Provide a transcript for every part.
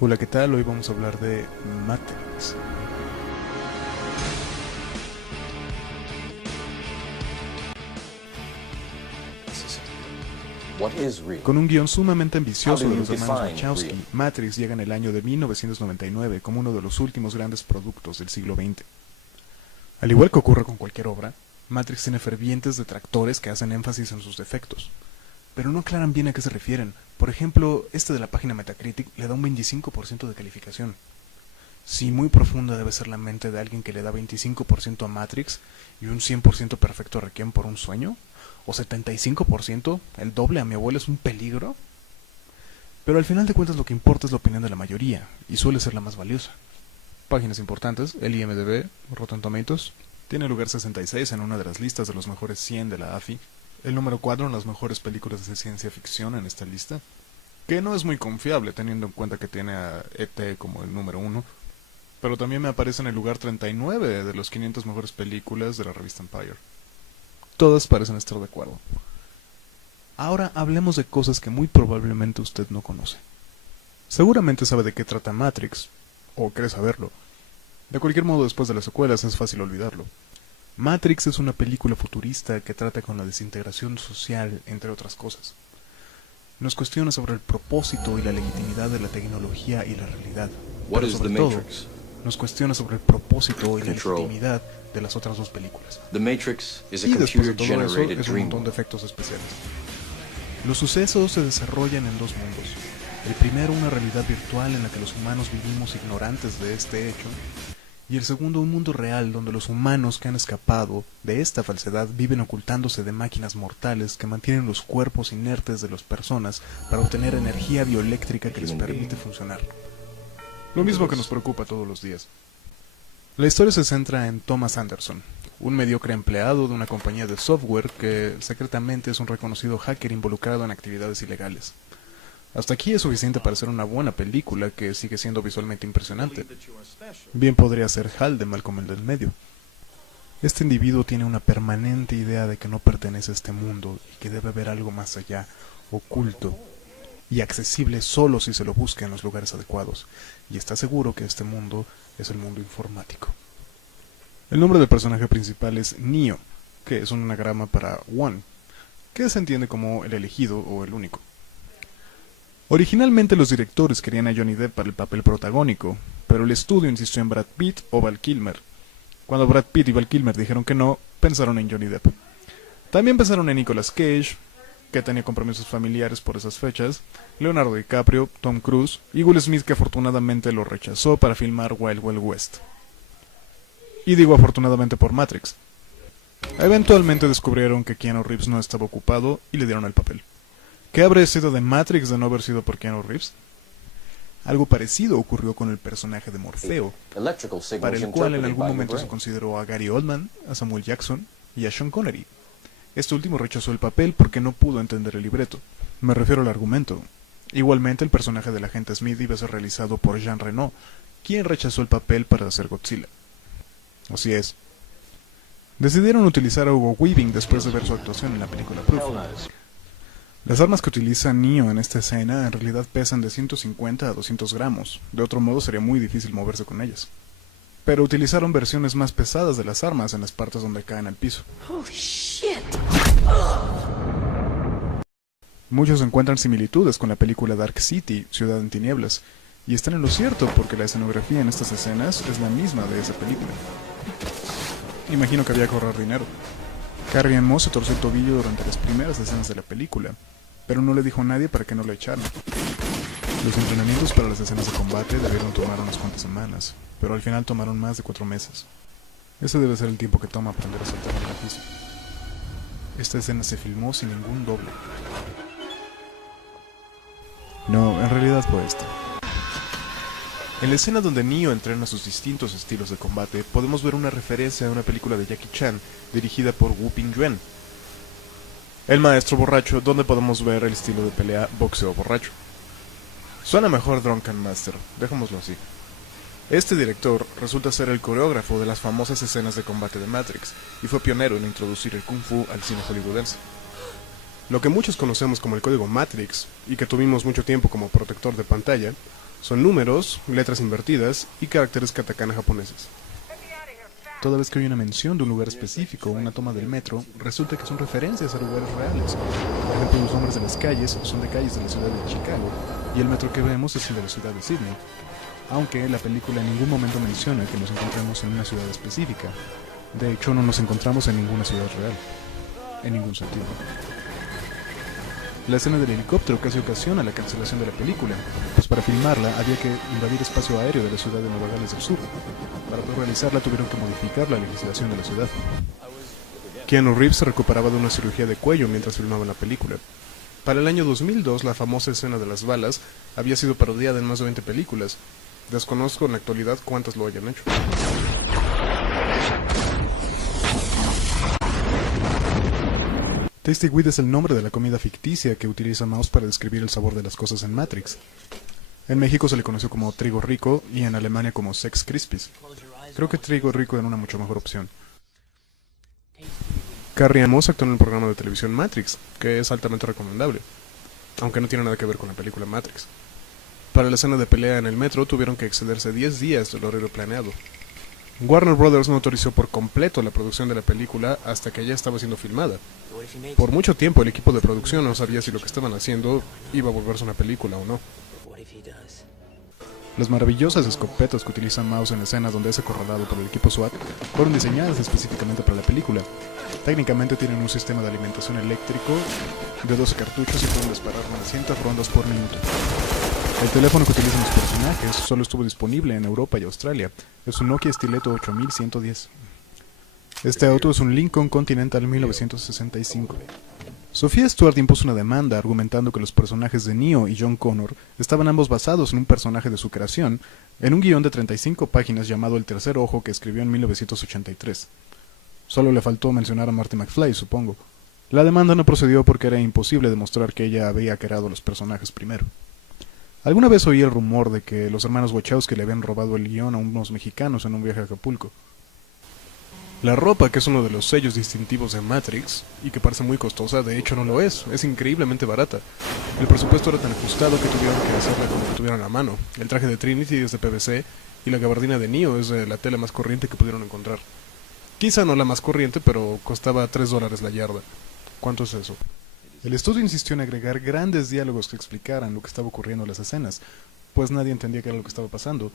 Hola, ¿qué tal? Hoy vamos a hablar de Matrix. Con un guión sumamente ambicioso de los hermanos Wachowski, Matrix llega en el año de 1999 como uno de los últimos grandes productos del siglo XX. Al igual que ocurre con cualquier obra, Matrix tiene fervientes detractores que hacen énfasis en sus defectos, pero no aclaran bien a qué se refieren. Por ejemplo, este de la página Metacritic le da un 25% de calificación. Sí, muy profunda debe ser la mente de alguien que le da 25% a Matrix y un 100% perfecto a Requiem por un sueño, o 75%, el doble a mi abuelo es un peligro. Pero al final de cuentas lo que importa es la opinión de la mayoría, y suele ser la más valiosa. Páginas importantes: el IMDb, Rotten Tomatoes, tiene lugar 66 en una de las listas de los mejores 100 de la AFI, el número 4 en las mejores películas de ciencia ficción en esta lista, que no es muy confiable teniendo en cuenta que tiene a ET como el número 1, pero también me aparece en el lugar 39 de los 500 mejores películas de la revista Empire. Todas parecen estar de acuerdo. Ahora hablemos de cosas que muy probablemente usted no conoce. Seguramente sabe de qué trata Matrix, o cree saberlo. De cualquier modo, después de las secuelas es fácil olvidarlo. Matrix es una película futurista que trata con la desintegración social, entre otras cosas. Nos cuestiona sobre el propósito y la legitimidad de la tecnología y la realidad, pero sobre todo, nos cuestiona sobre el propósito y la legitimidad de las otras dos películas. Y después de todo eso, es un montón de efectos especiales. Los sucesos se desarrollan en dos mundos. El primero, una realidad virtual en la que los humanos vivimos ignorantes de este hecho, y el segundo, un mundo real donde los humanos que han escapado de esta falsedad viven ocultándose de máquinas mortales que mantienen los cuerpos inertes de las personas para obtener energía bioeléctrica que les permite funcionar. Lo mismo que nos preocupa todos los días. La historia se centra en Thomas Anderson, un mediocre empleado de una compañía de software que secretamente es un reconocido hacker involucrado en actividades ilegales. Hasta aquí es suficiente para ser una buena película que sigue siendo visualmente impresionante. Bien podría ser Hal de Malcolm el del medio. Este individuo tiene una permanente idea de que no pertenece a este mundo y que debe haber algo más allá, oculto y accesible solo si se lo busca en los lugares adecuados, y está seguro que este mundo es el mundo informático. El nombre del personaje principal es Neo, que es un anagrama para One, que se entiende como el elegido o el único. Originalmente los directores querían a Johnny Depp para el papel protagónico, pero el estudio insistió en Brad Pitt o Val Kilmer. Cuando Brad Pitt y Val Kilmer dijeron que no, pensaron en Johnny Depp. También pensaron en Nicolas Cage, que tenía compromisos familiares por esas fechas, Leonardo DiCaprio, Tom Cruise y Will Smith, que afortunadamente lo rechazó para filmar Wild Wild West. Y digo afortunadamente por Matrix. Eventualmente descubrieron que Keanu Reeves no estaba ocupado y le dieron el papel. ¿Qué habría sido de Matrix de no haber sido por Keanu Reeves? Algo parecido ocurrió con el personaje de Morfeo, para el cual en algún momento se consideró a Gary Oldman, a Samuel Jackson y a Sean Connery. Este último rechazó el papel porque no pudo entender el libreto. Me refiero al argumento. Igualmente, el personaje del agente Smith iba a ser realizado por Jean Reno, quien rechazó el papel para hacer Godzilla. Así es. Decidieron utilizar a Hugo Weaving después de ver su actuación en la película Proof. Las armas que utiliza Neo en esta escena en realidad pesan de 150 a 200 gramos, de otro modo sería muy difícil moverse con ellas. Pero utilizaron versiones más pesadas de las armas en las partes donde caen al piso. Holy shit. Muchos encuentran similitudes con la película Dark City, Ciudad en Tinieblas, y están en lo cierto porque la escenografía en estas escenas es la misma de esa película. Imagino que había que ahorrar dinero. Carrie-Anne Moss se torció el tobillo durante las primeras escenas de la película, pero no le dijo a nadie para que no la echaran. Los entrenamientos para las escenas de combate debieron tomar unas cuantas semanas, pero al final tomaron más de 4 meses. Ese debe ser el tiempo que toma aprender a saltar en el piso. Esta escena se filmó sin ningún doble. No, en realidad fue esta. En la escena donde Neo entrena sus distintos estilos de combate, podemos ver una referencia a una película de Jackie Chan, dirigida por Wu Ping-yuen. El maestro borracho, donde podemos ver el estilo de pelea boxeo borracho. Suena mejor Drunken Master, dejémoslo así. Este director resulta ser el coreógrafo de las famosas escenas de combate de Matrix, y fue pionero en introducir el Kung Fu al cine hollywoodense. Lo que muchos conocemos como el código Matrix, y que tuvimos mucho tiempo como protector de pantalla, Son números, letras invertidas y caracteres katakana japoneses. Toda vez que hay una mención de un lugar específico o una toma del metro, resulta que son referencias a lugares reales. Por ejemplo, los nombres de las calles son de calles de la ciudad de Chicago, y el metro que vemos es el de la ciudad de Sydney. Aunque la película en ningún momento menciona que nos encontremos en una ciudad específica. De hecho, no nos encontramos en ninguna ciudad real. En ningún sentido. La escena del helicóptero casi ocasiona la cancelación de la película, pues para filmarla había que invadir espacio aéreo de la ciudad de Nueva Gales del Sur. Para poder realizarla tuvieron que modificar la legislación de la ciudad. Keanu Reeves se recuperaba de una cirugía de cuello mientras filmaban la película. Para el año 2002, la famosa escena de las balas había sido parodiada en más de 20 películas. Desconozco en la actualidad cuántas lo hayan hecho. Tasty Weed es el nombre de la comida ficticia que utiliza Mouse para describir el sabor de las cosas en Matrix. En México se le conoció como trigo rico y en Alemania como Sex Crispies. Creo que trigo rico era una mucho mejor opción. Carrie Ann Moss actuó en el programa de televisión Matrix, que es altamente recomendable, aunque no tiene nada que ver con la película Matrix. Para la escena de pelea en el metro tuvieron que excederse 10 días del horario planeado. Warner Brothers no autorizó por completo la producción de la película hasta que ya estaba siendo filmada. Por mucho tiempo el equipo de producción no sabía si lo que estaban haciendo iba a volverse una película o no. Las maravillosas escopetas que utiliza Mouse en la escena donde es acorralado por el equipo SWAT fueron diseñadas específicamente para la película. Técnicamente tienen un sistema de alimentación eléctrico de 12 cartuchos y pueden disparar 900 rondas por minuto. El teléfono que utilizan los personajes solo estuvo disponible en Europa y Australia. Es un Nokia Stiletto 8110. Este auto es un Lincoln Continental 1965. Sophia Stewart impuso una demanda argumentando que los personajes de Neo y John Connor estaban ambos basados en un personaje de su creación, en un guión de 35 páginas llamado El Tercer Ojo que escribió en 1983. Solo le faltó mencionar a Marty McFly, supongo. La demanda no procedió porque era imposible demostrar que ella había creado los personajes primero. Alguna vez oí el rumor de que los hermanos Wachowski le habían robado el guión a unos mexicanos en un viaje a Acapulco. La ropa, que es uno de los sellos distintivos de Matrix, y que parece muy costosa, de hecho no lo es increíblemente barata. El presupuesto era tan ajustado que tuvieron que hacerla como que tuvieran a mano. El traje de Trinity es de PVC, y la gabardina de Neo es de la tela más corriente que pudieron encontrar. Quizá no la más corriente, pero costaba $3 la yarda. ¿Cuánto es eso? El estudio insistió en agregar grandes diálogos que explicaran lo que estaba ocurriendo en las escenas, pues nadie entendía qué era lo que estaba pasando.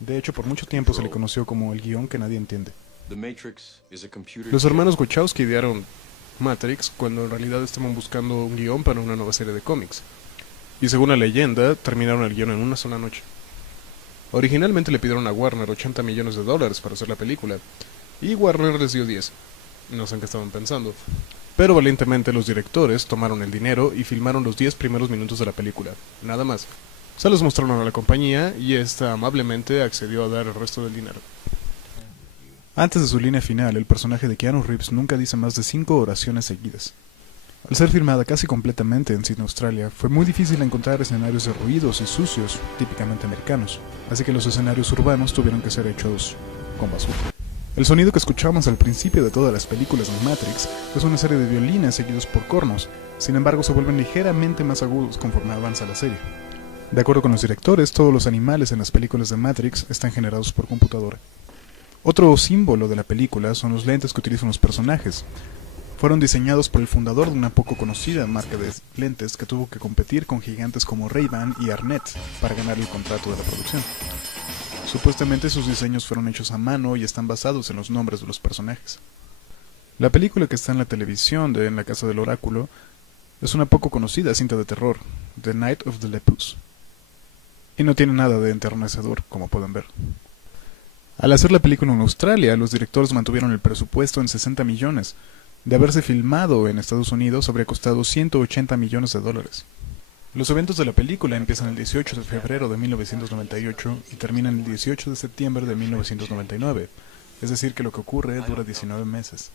De hecho, por mucho tiempo se le conoció como el guión que nadie entiende. Los hermanos Wachowski idearon Matrix cuando en realidad estaban buscando un guión para una nueva serie de cómics. Y según la leyenda, terminaron el guión en una sola noche. Originalmente le pidieron a Warner $80 millones para hacer la película, y Warner les dio 10. No sé en qué estaban pensando. Pero valientemente los directores tomaron el dinero y filmaron los 10 primeros minutos de la película, nada más. Se los mostraron a la compañía y ésta amablemente accedió a dar el resto del dinero. Antes de su línea final, el personaje de Keanu Reeves nunca dice más de 5 oraciones seguidas. Al ser filmada casi completamente en Sydney, Australia, fue muy difícil encontrar escenarios de ruidos y sucios, típicamente americanos, así que los escenarios urbanos tuvieron que ser hechos con basura. El sonido que escuchamos al principio de todas las películas de Matrix es una serie de violines seguidos por cornos, sin embargo se vuelven ligeramente más agudos conforme avanza la serie. De acuerdo con los directores, todos los animales en las películas de Matrix están generados por computadora. Otro símbolo de la película son los lentes que utilizan los personajes. Fueron diseñados por el fundador de una poco conocida marca de lentes que tuvo que competir con gigantes como Ray-Ban y Arnett para ganar el contrato de la producción. Supuestamente sus diseños fueron hechos a mano y están basados en los nombres de los personajes. La película que está en la televisión de En la Casa del Oráculo es una poco conocida cinta de terror, The Night of the Lepus. Y no tiene nada de enternecedor, como pueden ver. Al hacer la película en Australia, los directores mantuvieron el presupuesto en 60 millones. De haberse filmado en Estados Unidos, habría costado $180 millones. Los eventos de la película empiezan el 18 de febrero de 1998 y terminan el 18 de septiembre de 1999, es decir que lo que ocurre dura 19 meses.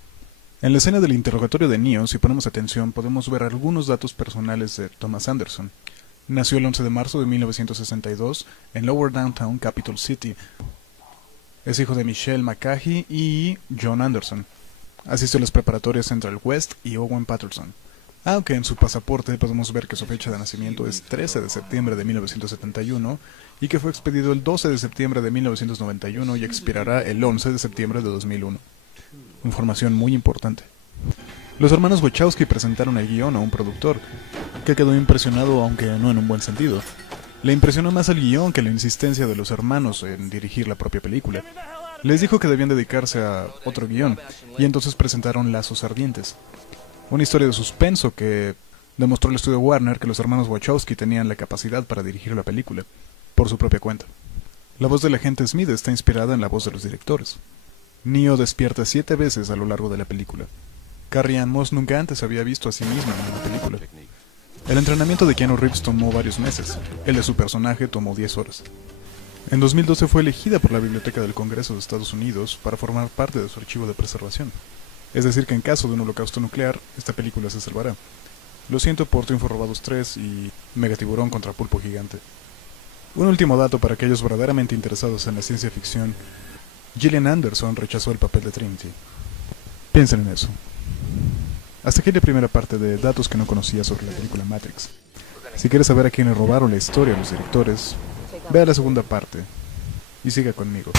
En la escena del interrogatorio de Neo, si ponemos atención, podemos ver algunos datos personales de Thomas Anderson. Nació el 11 de marzo de 1962 en Lower Downtown, Capital City. Es hijo de Michelle McCahey y John Anderson. Asistió a las preparatorias Central West y Owen Patterson. aunque en su pasaporte podemos ver que su fecha de nacimiento es 13 de septiembre de 1971 y que fue expedido el 12 de septiembre de 1991 y expirará el 11 de septiembre de 2001. Información muy importante. Los hermanos Wachowski presentaron el guión a un productor, que quedó impresionado, aunque no en un buen sentido. Le impresionó más el guión que la insistencia de los hermanos en dirigir la propia película. Les dijo que debían dedicarse a otro guión, y entonces presentaron Lazos Ardientes, una historia de suspenso que demostró al estudio Warner que los hermanos Wachowski tenían la capacidad para dirigir la película, por su propia cuenta. La voz del agente Smith está inspirada en la voz de los directores. Neo despierta 7 veces a lo largo de la película. Carrie Ann Moss nunca antes se había visto a sí misma en una película. El entrenamiento de Keanu Reeves tomó varios meses, el de su personaje tomó 10 horas. En 2012 fue elegida por la Biblioteca del Congreso de Estados Unidos para formar parte de su archivo de preservación. Es decir que en caso de un holocausto nuclear, esta película se salvará. Lo siento por Triunfo Robados 3 y Megatiburón contra Pulpo Gigante. Un último dato para aquellos verdaderamente interesados en la ciencia ficción. Gillian Anderson rechazó el papel de Trinity. Piensen en eso. Hasta aquí la primera parte de datos que no conocía sobre la película Matrix. Si quieres saber a quién le robaron la historia a los directores, vea la segunda parte y siga conmigo.